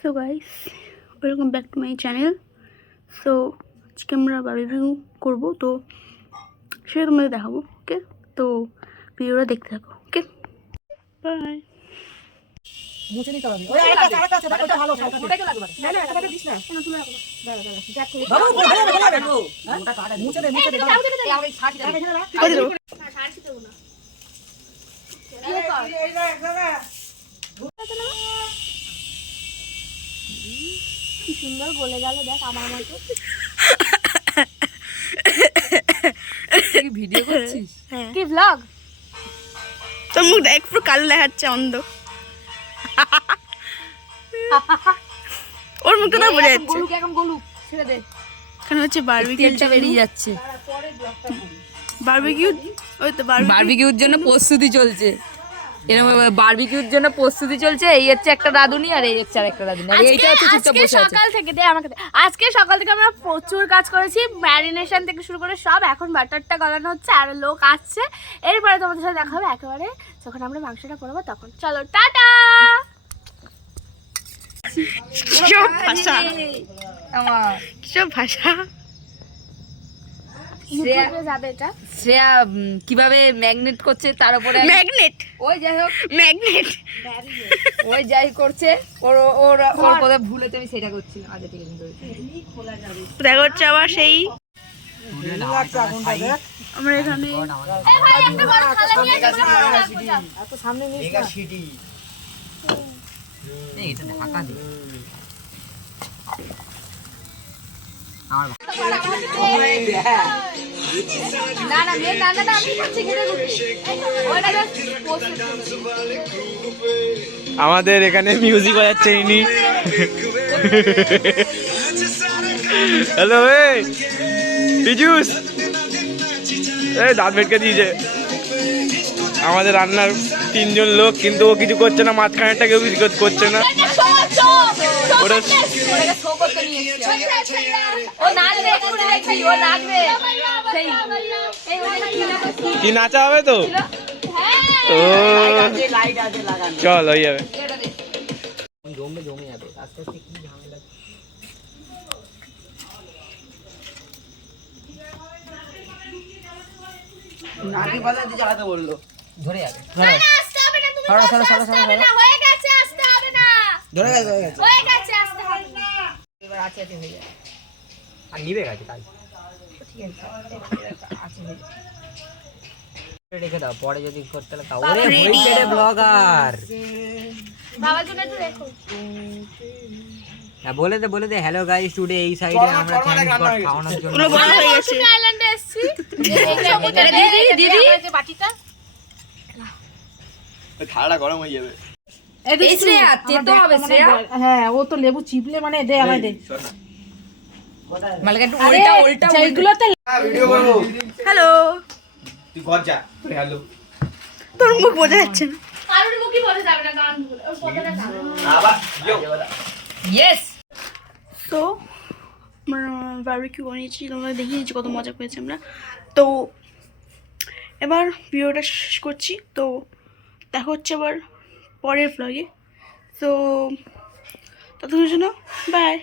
So guys, welcome back to my channel. So আজকে আমরা barbecue করবো, তো সেটা তোমাদের দেখাবো। ওকে, তো ভিডিওটা দেখতে থাকো। ওকে, বাই। মুছে নিতে হবে। ওই আরেকটা আছে, দেখো এটা ভালো। ওটাই তো লাগবে। না না, এটাকে দিস না। কেন তুলে রাখো? দাঁড়া দাঁড়া। দেখ কই। বাবু ভালো কাটবো। মোটা কাটা। মুছে দে। এই আমরা ছাড় দে। করে দেবো। না ছাড় দিতে দেবো না। এই না দাদা। কি সুন্দর গলে গেল, দেখ আমার মতো। তুই ভিডিও করছিস? হ্যাঁ, কি ব্লগ? তোর মুখ দেখ, পুরো কালো দেখাচ্ছে, অন্ধ। ওর মুখটা তো বোঝা যাচ্ছে। গলুক এখন গলুক, ছেড়ে দে। এখানে হচ্ছে তেলটা বেরিয়ে যাচ্ছে। বারবিকিউ। ওই তো বারবিকিউর জন্য প্রস্তুতি চলছে। এরকম বারবিকিউর জন্য প্রস্তুতি চলছে। এই হচ্ছে একটা রাঁধুনি আর এই হচ্ছে আরেকটা রাঁধুনি। আর এইটা হচ্ছে চুপচাপ বসে আছে। সকাল থেকে দে আমাকে দে। আজকে সকাল থেকে আমরা প্রচুর কাজ করেছি, ম্যারিনেশন থেকে শুরু করে সব। এখন বাটারটা গলানো হচ্ছে আর লোক আসছে। এরপরে তোমাদের সাথে দেখা হবে একেবারে যখন আমরা মাংসটা করবো তখন। চলো টাটা। সব ভাষা, আমার সব ভাষা। ইউটিউবে যাবে এটা। শ্রেয়া কিভাবে ম্যাগনেট করছে তার উপরে ম্যাগনেট, ওই যাই হোক ম্যাগনেট। ওই যাই করছে ওর ওর ওর কথা ভুলেতে আমি সেটা করছিলাম। আচ্ছা ঠিক আছে, দেখা হচ্ছে আবার সেই আমরা এখানে। এই ভাই একটা বড় থালা নিয়ে আসো, রাখবো চাপ। এত সামনে নিস না। এটা ঢাকা দে। না না মেয়ে না না না, আমি খাচ্ছি খেতে দিচ্ছি। ওইটা বেশ পোস্ট। আমাদের এখানে মিউজিক বাজাচ্ছে ইনি। হ্যালো পিজুস, এই দাঁত বেটকে দিয়েছে। আমাদের রান্নার 3জন লোক, কিন্তু ও কিছু করছে না, মাঝখানেরটা কেউ কিছু করছে না। ওটা কি নাচা হবে তো? ও চল হয়ে যাবে। নাকি বাজার দিয়ে চালাতে বললো, ধরে যাবে। আসতে হবে না, তুমি আসতে হবে না, হয়ে গেছে, আসতে হবে না, ধরে গেছে হয়ে গেছে, আসতে হবে না। এবার আছে হয়ে যাবে। আর নিবে গেছে তাই ঠিক আছে রেখে দাও, পরে যদি করতে লাগে ওরে হইছে ব্লগার। বাবার জন্য একটু রেখো। হ্যাঁ বলে দে হ্যালো গাইস, টুডে এই সাইডে আমরা থ্যাঙ্কস গড খাওয়ানোর জন্য পুরো বন্ধ হয়ে গেছে। আইল্যান্ডে এসেছি। দিদি যে বাটিটা থালাটা গরম হয়ে যাবে। এই শ্রেয়া তেতো হবে শ্রেয়া। হ্যাঁ, ও তো লেবু চিপলে মানে দে আমায় দে। মালকা একটু আরে উল্টা যেগুলোতে ভিডিও করব। হ্যালো, তুই ঘর যা। হ্যালো তোর মুখ বোঝা যাচ্ছে না। কারোর মুখই বলে যাবে না, গান বলে ওর কথাটা গান। আবার ইয়েস। তো আমরা বারবিকিউ বানিয়েছি, তোমরা দেখিয়েছি কত মজা পেয়েছি আমরা। তো এবার ভিডিওটা শেষ করছি। তো দেখা হচ্ছে আবার পরের ভ্লগে। তো ততক্ষণের জন্য বাই।